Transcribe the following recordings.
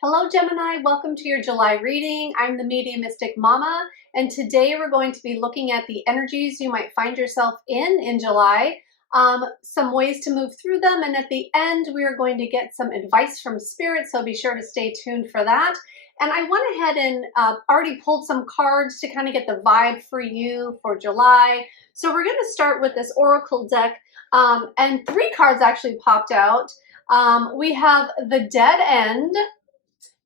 Hello Gemini, welcome to your July reading. I'm the Mediumistic Mama, and today we're going to be looking at the energies you might find yourself in July, some ways to move through them, and at the end we are going to get some advice from Spirit, so be sure to stay tuned for that. And I went ahead and already pulled some cards to kind of get the vibe for you for July. So we're going to start with this Oracle deck, and three cards actually popped out. We have the Dead End,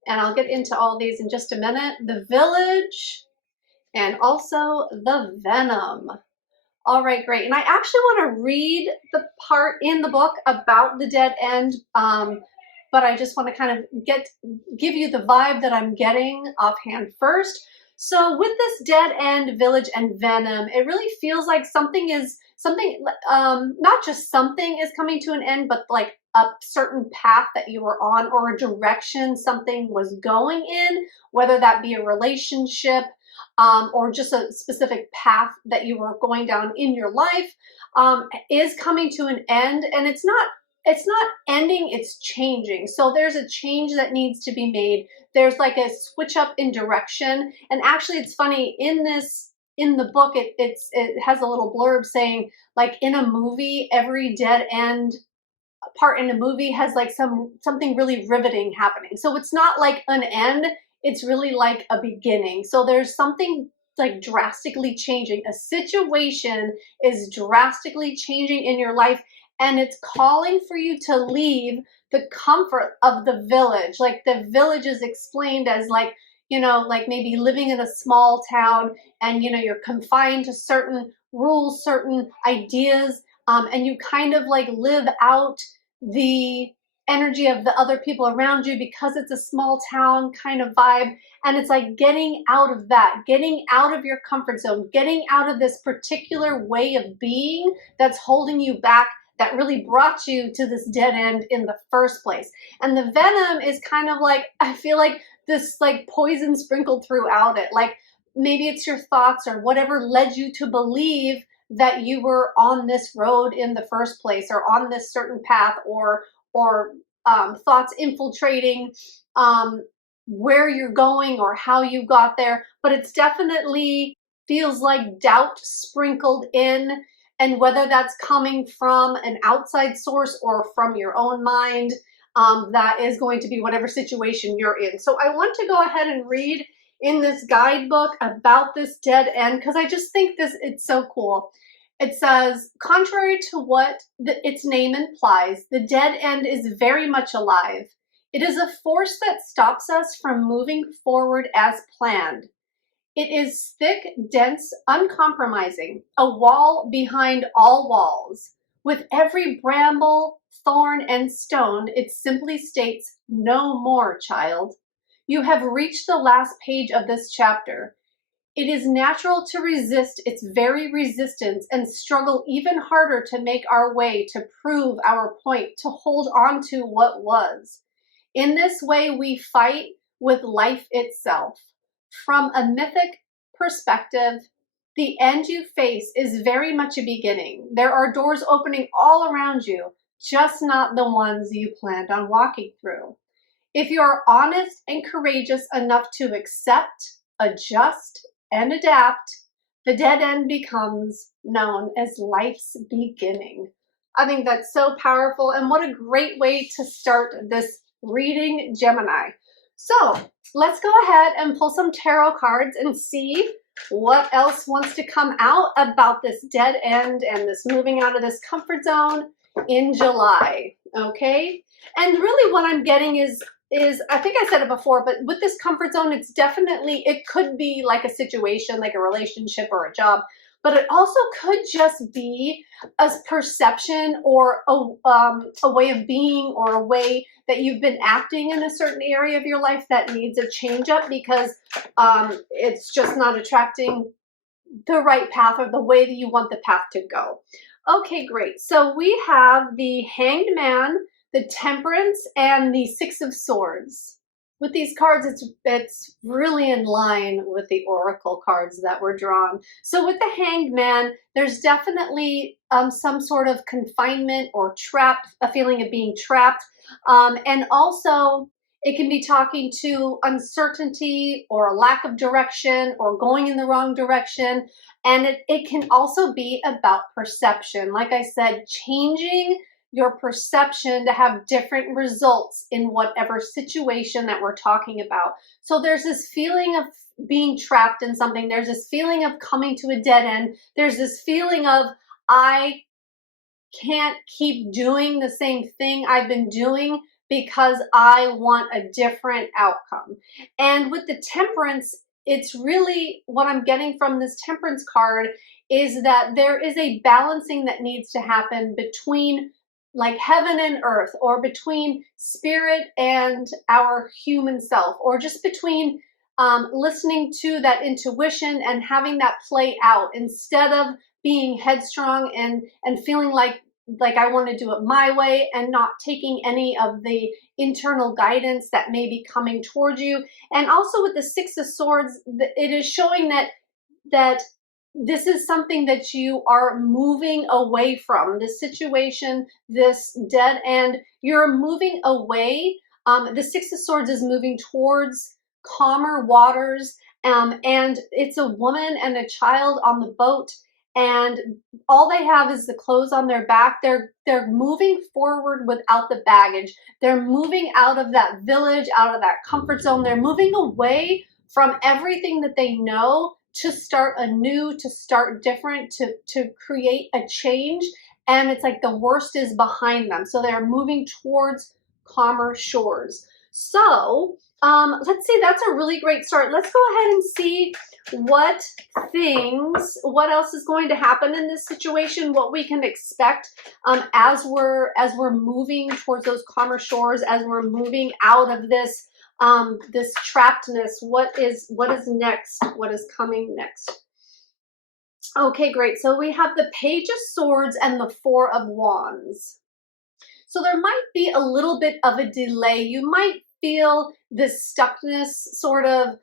and I'll get into all these in just a minute. The Village, and also the Venom. All right, great. And I actually want to read the part in the book about the Dead End, but I just want to kind of give you the vibe that I'm getting offhand first. So with this Dead End, Village, and Venom, it really feels like not just something is coming to an end, but like a certain path that you were on or a direction something was going in, whether that be a relationship or just a specific path that you were going down in your life, is coming to an end. And it's not ending, it's changing. So there's a change that needs to be made. There's like a switch up in direction. And actually it's funny, in the book, it has a little blurb saying, like, in a movie, every dead end part in a movie has like something really riveting happening. So it's not like an end, it's really like a beginning. So there's something like drastically changing. A situation is drastically changing in your life, and it's calling for you to leave the comfort of the village. Like, the village is explained as like, like maybe living in a small town, and you're confined to certain rules, certain ideas, and you kind of like live out the energy of the other people around you because it's a small town kind of vibe. And it's like getting out of that, getting out of your comfort zone, getting out of this particular way of being that's holding you back, that really brought you to this dead end in the first place. And the Venom is kind of like, I feel like this like poison sprinkled throughout it. Like, maybe it's your thoughts or whatever led you to believe that you were on this road in the first place, or on this certain path, or thoughts infiltrating where you're going or how you got there. But it's definitely feels like doubt sprinkled in, and whether that's coming from an outside source or from your own mind, that is going to be whatever situation you're in. So I want to go ahead and read in this guidebook about this dead end, because I just think it's so cool. It says, contrary to what its name implies, the dead end is very much alive. It is a force that stops us from moving forward as planned. It is thick, dense, uncompromising, a wall behind all walls. With every bramble, thorn, and stone, it simply states, no more, child. You have reached the last page of this chapter. It is natural to resist its very resistance and struggle even harder to make our way, to prove our point, to hold on to what was. In this way, we fight with life itself. From a mythic perspective, the end you face is very much a beginning. There are doors opening all around you, just not the ones you planned on walking through. If you are honest and courageous enough to accept, adjust, and adapt, the dead end becomes known as life's beginning. I think that's so powerful, and what a great way to start this reading, Gemini. So let's go ahead and pull some tarot cards and see what else wants to come out about this dead end and this moving out of this comfort zone in July, okay? And really what I'm getting is I think I said it before, but with this comfort zone, it could be like a situation, like a relationship or a job, but it also could just be a perception or a way of being, or a way that you've been acting in a certain area of your life that needs a change up because it's just not attracting the right path or the way that you want the path to go. Okay, great. So we have the Hanged Man, the Temperance, and the Six of Swords. With these cards, it's really in line with the oracle cards that were drawn. So with the Hanged Man, there's definitely some sort of confinement or trapped, a feeling of being trapped. And also, It can be talking to uncertainty or a lack of direction or going in the wrong direction. And it can also be about perception. Like I said, changing your perception to have different results in whatever situation that we're talking about. So there's this feeling of being trapped in something. There's this feeling of coming to a dead end. There's this feeling of, I can't keep doing the same thing I've been doing because I want a different outcome. And with the temperance, it's really what I'm getting from this temperance card is that there is a balancing that needs to happen between like heaven and earth, or between spirit and our human self, or just between listening to that intuition and having that play out instead of being headstrong and feeling like I want to do it my way and not taking any of the internal guidance that may be coming towards you. And also with the Six of Swords, it is showing that this is something that you are moving away from, this situation, this dead end. You're moving away. The Six of Swords is moving towards calmer waters, and it's a woman and a child on the boat, and all they have is the clothes on their back. They're moving forward without the baggage. They're moving out of that village, out of that comfort zone. They're moving away from everything that they know to start anew, to start different, to create a change. And it's like the worst is behind them. So they're moving towards calmer shores. So let's see, that's a really great start. Let's go ahead and see what else is going to happen in this situation, what we can expect as we're moving towards those calmer shores, as we're moving out of this this trappedness. What is next? What is coming next? Okay, great. So we have the Page of Swords and the Four of Wands. So there might be a little bit of a delay. You might feel this stuckness sort of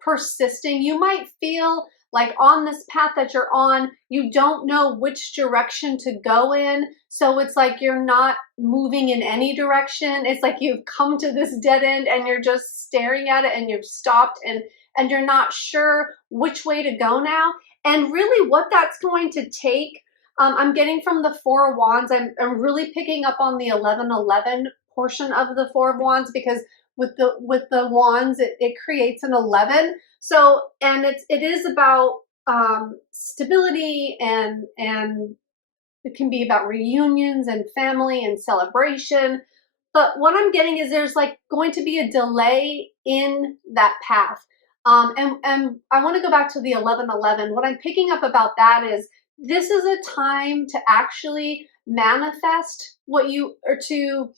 persisting. You might feel like on this path that you're on, you don't know which direction to go in. So it's like you're not moving in any direction. It's like you've come to this dead end and you're just staring at it and you've stopped and you're not sure which way to go now. And really what that's going to take, I'm getting from the Four of Wands, I'm really picking up on the 11-11 portion of the Four of Wands, because with the wands, it creates an 11. So, and it is about stability, and it can be about reunions and family and celebration. But what I'm getting is there's like going to be a delay in that path. And I want to go back to the 11-11. What I'm picking up about that is this is a time to actually manifest what you, or to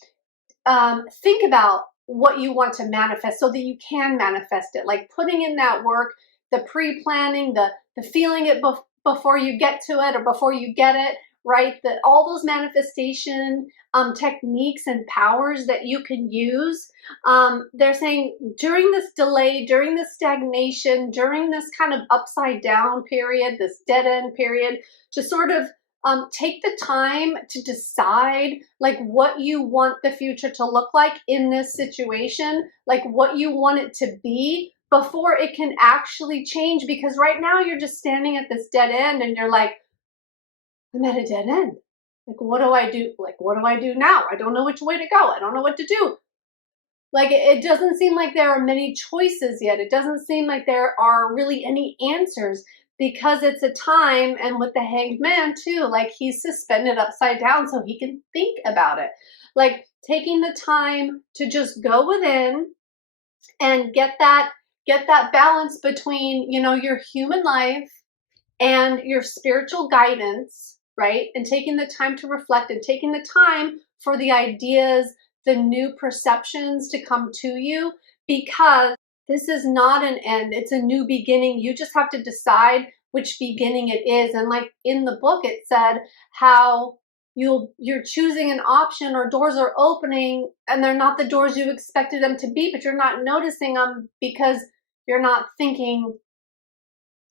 think about what you want to manifest so that you can manifest it. Like putting in that work, the pre-planning, the feeling it before you get to it or before you get it, right? That all those manifestation techniques and powers that you can use. They're saying during this delay, during this stagnation, during this kind of upside down period, this dead end period, to sort of take the time to decide like what you want the future to look like in this situation, like what you want it to be before it can actually change. Because right now you're just standing at this dead end and you're like, I'm at a dead end. Like, what do I do? Like, what do I do now? I don't know which way to go. I don't know what to do. Like, it doesn't seem like there are many choices yet. It doesn't seem like there are really any answers, because it's a time, and with the Hanged Man too, like he's suspended upside down so he can think about it. Like taking the time to just go within and get that balance between, you know, your human life and your spiritual guidance, right? And taking the time to reflect and taking the time for the ideas, the new perceptions to come to you, because this is not an end. It's a new beginning. You just have to decide which beginning it is. And like in the book, it said how you're choosing an option, or doors are opening and they're not the doors you expected them to be, but you're not noticing them because you're not thinking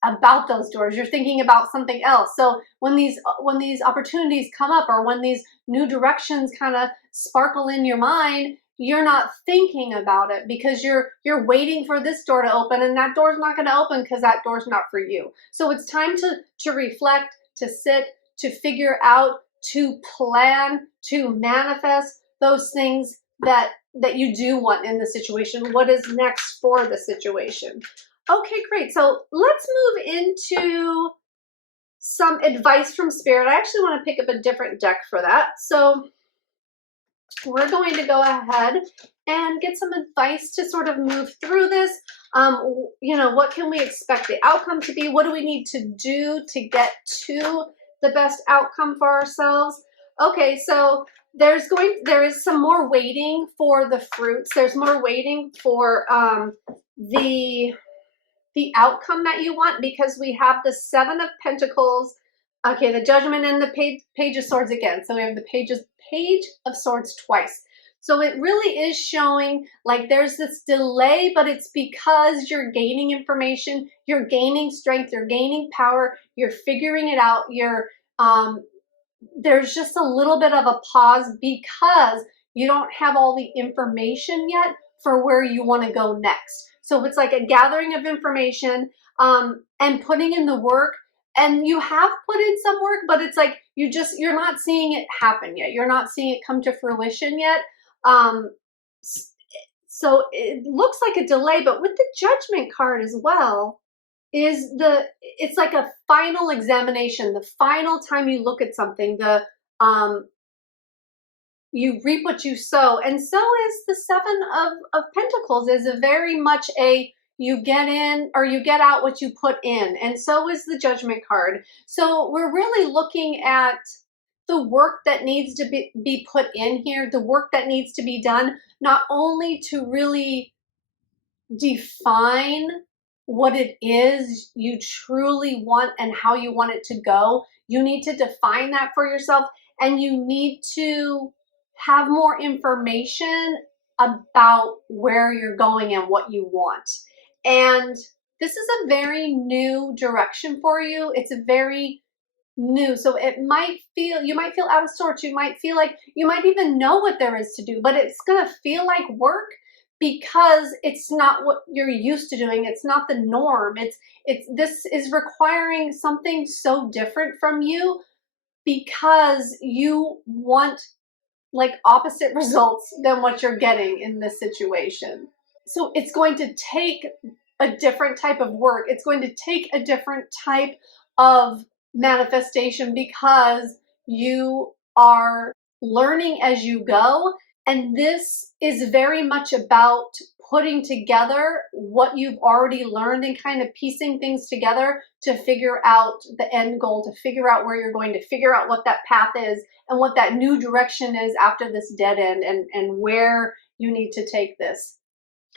about those doors. You're thinking about something else. So when these opportunities come up, or when these new directions kind of sparkle in your mind, you're not thinking about it because you're waiting for this door to open, and that door's not going to open because that door's not for you. So it's time to reflect, to sit, to figure out, to plan, to manifest those things that you do want in the situation. What is next for the situation? Okay, great. So let's move into some advice from Spirit. I actually want to pick up a different deck for that. So we're going to go ahead and get some advice to sort of move through this. You know, what can we expect the outcome to be? What do we need to do to get to the best outcome for ourselves? Okay, so there is some more waiting for the fruits. There's more waiting for the outcome that you want, because we have the Seven of Pentacles, okay, the Judgment, and the Page of Swords again. So we have the Page of Swords twice. So it really is showing like there's this delay, but it's because you're gaining information, you're gaining strength, you're gaining power, you're figuring it out. There's just a little bit of a pause because you don't have all the information yet for where you want to go next. So it's like a gathering of information and putting in the work. And you have put in some work, but it's like you're not seeing it happen yet. You're not seeing it come to fruition yet. So it looks like a delay, but with the Judgment card as well, it's like a final examination, the final time you look at something, you reap what you sow. And so is the Seven of Pentacles, is a very much a you get in or you get out what you put in. And so is the Judgment card. So we're really looking at the work that needs to be put in here, the work that needs to be done, not only to really define what it is you truly want and how you want it to go. You need to define that for yourself, and you need to have more information about where you're going and what you want. And this is a very new direction for you. It's a very new, so you might feel out of sorts. You might feel like you might even know what there is to do, but it's gonna feel like work because it's not what you're used to doing. It's not the norm. This is requiring something so different from you because you want like opposite results than what you're getting in this situation. So it's going to take a different type of work. It's going to take a different type of manifestation because you are learning as you go. And this is very much about putting together what you've already learned and kind of piecing things together to figure out the end goal, to figure out where you're going, to figure out what that path is and what that new direction is after this dead end, and where you need to take this.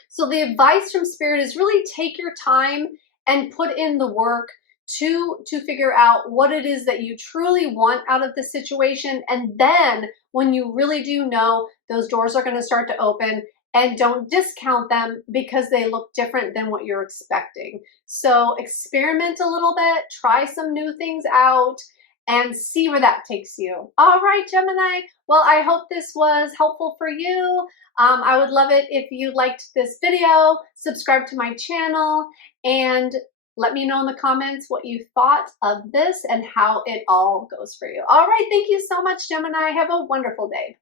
So the advice from Spirit is really take your time and put in the work to figure out what it is that you truly want out of the situation. And then when you really do know, those doors are going to start to open, and don't discount them because they look different than what you're expecting. So experiment a little bit, try some new things out, and see where that takes you. All right, Gemini. Well, I hope this was helpful for you. I would love it if you liked this video, subscribe to my channel, and let me know in the comments what you thought of this and how it all goes for you. All right, thank you so much, Gemini. Have a wonderful day.